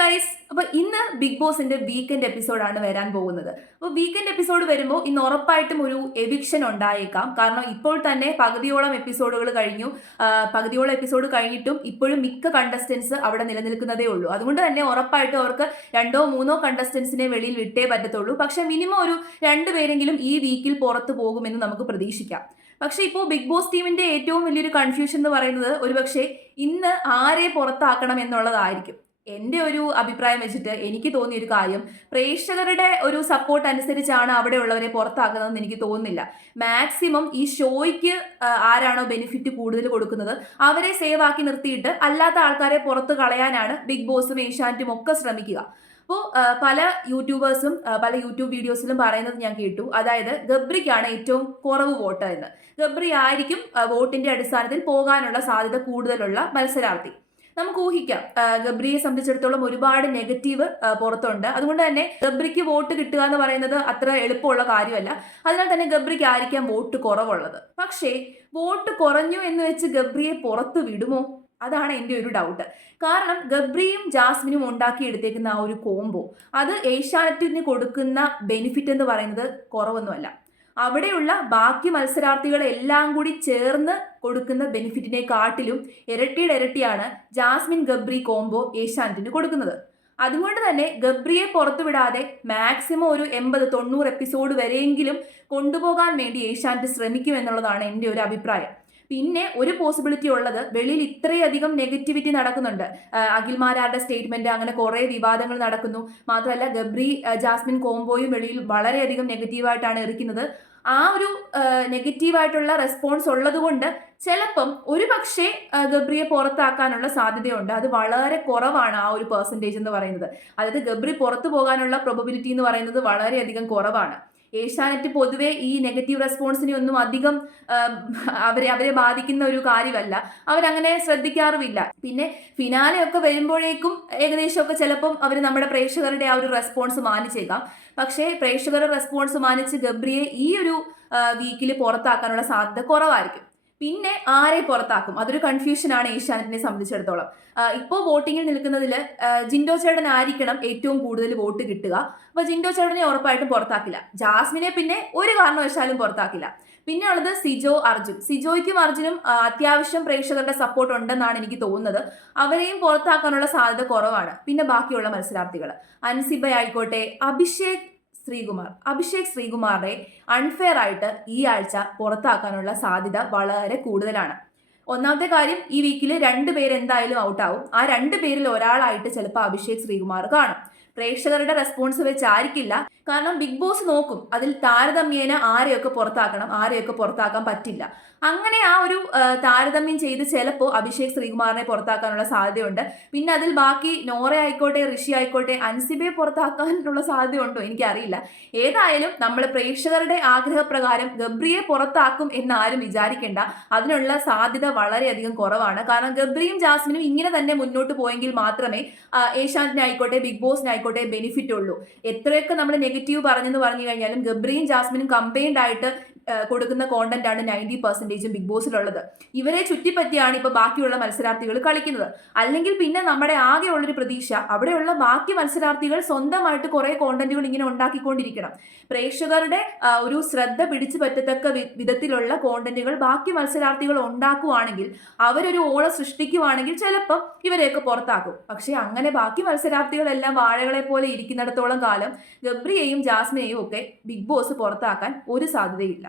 Guys അപ്പോൾ ഇന്ന് big ബോസിന്റെ വീക്കെൻഡ് എപ്പിസോഡാണ് വരാൻ പോകുന്നത്. അപ്പോൾ വീക്കെൻഡ് എപ്പിസോഡ് വരുമ്പോൾ ഇന്ന് ഉറപ്പായിട്ടും ഒരു എവിക്ഷൻ ഉണ്ടായേക്കാം. കാരണം ഇപ്പോൾ തന്നെ പകുതിയോളം എപ്പിസോഡുകൾ കഴിഞ്ഞു. പകുതിയോളം എപ്പിസോഡ് കഴിഞ്ഞിട്ടും ഇപ്പോഴും മിക്ക കണ്ടസ്റ്റൻസ് അവിടെ നിലനിൽക്കുന്നതേ ഉള്ളൂ. അതുകൊണ്ട് തന്നെ ഉറപ്പായിട്ടും അവർക്ക് രണ്ടോ മൂന്നോ കണ്ടസ്റ്റൻസിനെ വെളിയിൽ വിട്ടേ പറ്റത്തുള്ളൂ. പക്ഷേ മിനിമം ഒരു രണ്ടുപേരെങ്കിലും ഈ വീക്കിൽ പുറത്തു പോകുമെന്ന് നമുക്ക് പ്രതീക്ഷിക്കാം. പക്ഷേ ഇപ്പോൾ ബിഗ് ബോസ് ടീമിന്റെ ഏറ്റവും വലിയൊരു കൺഫ്യൂഷൻ എന്ന് പറയുന്നത് ഒരുപക്ഷെ ഇന്ന് ആരെ പുറത്താക്കണം എന്നുള്ളതായിരിക്കും. എന്റെ ഒരു അഭിപ്രായം വെച്ചിട്ട് എനിക്ക് തോന്നിയ ഒരു കാര്യം പ്രേക്ഷകരുടെ ഒരു സപ്പോർട്ട് അനുസരിച്ചാണ് അവിടെ ഉള്ളവരെ പുറത്താക്കുന്നതെന്ന് എനിക്ക് തോന്നുന്നില്ല. മാക്സിമം ഈ ഷോയ്ക്ക് ആരാണോ ബെനിഫിറ്റ് കൂടുതൽ കൊടുക്കുന്നത് അവരെ സേവ് ആക്കി നിർത്തിയിട്ട് അല്ലാത്ത ആൾക്കാരെ പുറത്ത് കളയാനാണ് ബിഗ് ബോസും ഏഷ്യാനെറ്റും ഒക്കെ ശ്രമിക്കുക. അപ്പോൾ പല യൂട്യൂബേഴ്സും പല യൂട്യൂബ് വീഡിയോസിലും പറയുന്നത് ഞാൻ കേട്ടു. അതായത് ഗബ്രിക്കാണ് ഏറ്റവും കുറവ് വോട്ട് എന്ന്. ഗബ്രി ആയിരിക്കും വോട്ടിന്റെ അടിസ്ഥാനത്തിൽ പോകാനുള്ള സാധ്യത കൂടുതലുള്ള മത്സരാർത്ഥി. നമുക്ക് ഊഹിക്കാം. ഗബ്രിയെ സംബന്ധിച്ചിടത്തോളം ഒരുപാട് നെഗറ്റീവ് പുറത്തുണ്ട്. അതുകൊണ്ട് തന്നെ ഗബ്രിക്ക് വോട്ട് കിട്ടുക എന്ന് പറയുന്നത് അത്ര എളുപ്പമുള്ള കാര്യമല്ല. അതിനാൽ തന്നെ ഗബ്രിക്ക് ആയിരിക്കാം വോട്ട് കുറവുള്ളത്. പക്ഷേ വോട്ട് കുറഞ്ഞു എന്ന് വെച്ച് ഗബ്രിയെ പുറത്ത് വിടുമോ? അതാണ് എന്റെ ഒരു ഡൗട്ട് കാരണം ഗബ്രിയും ജാസ്മിനും ഉണ്ടാക്കിയെടുത്തേക്കുന്ന ആ ഒരു കോംബോ അത് ഏഷ്യാനെറ്റിന് കൊടുക്കുന്ന ബെനിഫിറ്റ് എന്ന് പറയുന്നത് കുറവൊന്നുമല്ല. അവിടെയുള്ള ബാക്കി മത്സരാർത്ഥികളെല്ലാം കൂടി ചേർന്ന് കൊടുക്കുന്ന ബെനിഫിറ്റിനെ കാട്ടിലും ഇരട്ടിയുടെ ഇരട്ടിയാണ് ജാസ്മിൻ ഗബ്രി കോംബോ ഏഷ്യാനെറ്റിന് കൊടുക്കുന്നത്. അതുകൊണ്ട് തന്നെ ഗബ്രിയെ പുറത്തുവിടാതെ മാക്സിമം ഒരു എൺപത് തൊണ്ണൂറ് എപ്പിസോഡ് വരെയെങ്കിലും കൊണ്ടുപോകാൻ വേണ്ടി ഏഷ്യാനെറ്റ് ശ്രമിക്കും എന്നുള്ളതാണ് എന്റെ ഒരു അഭിപ്രായം. പിന്നെ ഒരു പോസിബിലിറ്റി ഉള്ളത് വെളിയിൽ ഇത്രയധികം നെഗറ്റിവിറ്റി നടക്കുന്നുണ്ട്. അഖിൽമാരാരുടെ സ്റ്റേറ്റ്മെന്റ് അങ്ങനെ കുറേ വിവാദങ്ങൾ നടക്കുന്നു. മാത്രമല്ല ഗബ്രി ജാസ്മിൻ കോംബോയും വെളിയിൽ വളരെയധികം നെഗറ്റീവായിട്ടാണ് എറിക്കുന്നത് ആ ഒരു നെഗറ്റീവായിട്ടുള്ള റെസ്പോൺസ് ഉള്ളതുകൊണ്ട് ചിലപ്പം ഒരു പക്ഷേ ഗബ്രിയെ പുറത്താക്കാനുള്ള സാധ്യതയുണ്ട്. അത് വളരെ കുറവാണ് ആ ഒരു പെർസെന്റേജ് എന്ന് പറയുന്നത്. അതായത് ഗബ്രി പുറത്തു പോകാനുള്ള പ്രൊബിലിറ്റി എന്ന് പറയുന്നത് വളരെയധികം കുറവാണ്. ഏഷ്യാനെറ്റ് പൊതുവെ ഈ നെഗറ്റീവ് റെസ്പോൺസിനെ ഒന്നും അധികം അവരെ അവരെ ബാധിക്കുന്ന ഒരു കാര്യമല്ല. അവരങ്ങനെ ശ്രദ്ധിക്കാറുമില്ല. പിന്നെ ഫിനാലെ ഒക്കെ വരുമ്പോഴേക്കും ഏകദേശമൊക്കെ ചിലപ്പം അവർ നമ്മുടെ പ്രേക്ഷകരുടെ ആ ഒരു റെസ്പോൺസ് മാനിച്ചേക്കാം. പക്ഷേ പ്രേക്ഷകരുടെ റെസ്പോൺസ് മാനിച്ച് ഗബ്രിയെ ഈ ഒരു വീക്കിൽ പുറത്താക്കാനുള്ള സാധ്യത കുറവായിരിക്കും. പിന്നെ ആരെ പുറത്താക്കും? അതൊരു കൺഫ്യൂഷനാണ് ഏഷ്യാനെറ്റിനെ സംബന്ധിച്ചിടത്തോളം. ഇപ്പോൾ വോട്ടിങ്ങിൽ നിൽക്കുന്നതിൽ ജിൻഡോ ചേട്ടൻ ആയിരിക്കണം ഏറ്റവും കൂടുതൽ വോട്ട് കിട്ടുക. അപ്പോൾ ജിൻഡോ ചേട്ടനെ ഉറപ്പായിട്ടും പുറത്താക്കില്ല. ജാസ്മിനെ പിന്നെ ഒരു കാരണവശാലും പുറത്താക്കില്ല. പിന്നെ ഉള്ളത് സിജോ അർജുൻ. സിജോയ്ക്കും അർജുനും അത്യാവശ്യം പ്രേക്ഷകരുടെ സപ്പോർട്ട് ഉണ്ടെന്നാണ് എനിക്ക് തോന്നുന്നത്. അവരെയും പുറത്താക്കാനുള്ള സാധ്യത കുറവാണ്. പിന്നെ ബാക്കിയുള്ള മത്സരാർത്ഥികൾ അൻസിബ ആയിക്കോട്ടെ അഭിഷേക് ശ്രീകുമാർ. അഭിഷേക് ശ്രീകുമാറിനെ അൺഫെയർ ആയിട്ട് ഈ ആഴ്ച പുറത്താക്കാനുള്ള സാധ്യത വളരെ കൂടുതലാണ്. ഒന്നാമത്തെ കാര്യം ഈ വീക്കിൽ രണ്ട് പേര് എന്തായാലും ആവും. ആ രണ്ട് പേരിൽ ഒരാളായിട്ട് ചിലപ്പോൾ അഭിഷേക് ശ്രീകുമാർ കാണും. പ്രേക്ഷകരുടെ റെസ്പോൺസ് വെച്ചായിരിക്കില്ല കാരണം ബിഗ് ബോസ് നോക്കും അതിൽ താരതമ്യേന ആരെയൊക്കെ പുറത്താക്കണം ആരെയൊക്കെ പുറത്താക്കാൻ പറ്റില്ല. അങ്ങനെ ആ ഒരു താരതമ്യം ചെയ്ത് ചിലപ്പോൾ അഭിഷേക് ശ്രീകുമാറിനെ പുറത്താക്കാനുള്ള സാധ്യതയുണ്ട്. പിന്നെ അതിൽ ബാക്കി നോറ ആയിക്കോട്ടെ ഋഷി ആയിക്കോട്ടെ അൻസിബയെ പുറത്താക്കാനുള്ള സാധ്യതയുണ്ടോ എനിക്കറിയില്ല. ഏതായാലും നമ്മൾ പ്രേക്ഷകരുടെ ആഗ്രഹപ്രകാരം ഗബ്രിയെ പുറത്താക്കും എന്ന് ആരും വിചാരിക്കേണ്ട. അതിനുള്ള സാധ്യത വളരെയധികം കുറവാണ്. കാരണം ഗബ്രിയും ജാസ്മിനും ഇങ്ങനെ തന്നെ മുന്നോട്ട് പോയെങ്കിൽ മാത്രമേ ഏഷ്യാനെറ്റിനായിക്കോട്ടെ ബിഗ് ബോസിനായിക്കോട്ടെ ബെനിഫിറ്റ് ഉള്ളൂ എത്രയൊക്കെ നമ്മൾ നെഗറ്റീവ് പറഞ്ഞെന്ന് പറഞ്ഞു കഴിഞ്ഞാലും ഗബ്രിയും ജാസ്മിനും കമ്പൈൻഡ് ആയിട്ട് കൊടുക്കുന്ന കോണ്ടന്റ് ആണ് നയന്റി പെർസെന്റേജും ബിഗ് ബോസിലുള്ളത് ഇവരെ ചുറ്റിപ്പറ്റിയാണ് ഇപ്പോൾ ബാക്കിയുള്ള മത്സരാർത്ഥികൾ കളിക്കുന്നത്. അല്ലെങ്കിൽ പിന്നെ നമ്മുടെ ആകെയുള്ളൊരു പ്രതീക്ഷ അവിടെയുള്ള ബാക്കി മത്സരാർത്ഥികൾ സ്വന്തമായിട്ട് കുറേ കോണ്ടന്റുകൾ ഇങ്ങനെ ഉണ്ടാക്കിക്കൊണ്ടിരിക്കണം. പ്രേക്ഷകരുടെ ഒരു ശ്രദ്ധ പിടിച്ചു പറ്റത്തക്ക വിധത്തിലുള്ള കോണ്ടന്റുകൾ ബാക്കി മത്സരാർത്ഥികൾ ഉണ്ടാക്കുവാണെങ്കിൽ അവരൊരു ഓള സൃഷ്ടിക്കുവാണെങ്കിൽ ചിലപ്പം ഇവരെയൊക്കെ പുറത്താക്കും. പക്ഷേ അങ്ങനെ ബാക്കി മത്സരാർത്ഥികളെല്ലാം വാഴകളെ പോലെ ഇരിക്കുന്നിടത്തോളം കാലം ഗബ്രിയെയും ജാസ്മിനെയും ഒക്കെ ബിഗ് ബോസ് പുറത്താക്കാൻ ഒരു സാധ്യതയില്ല.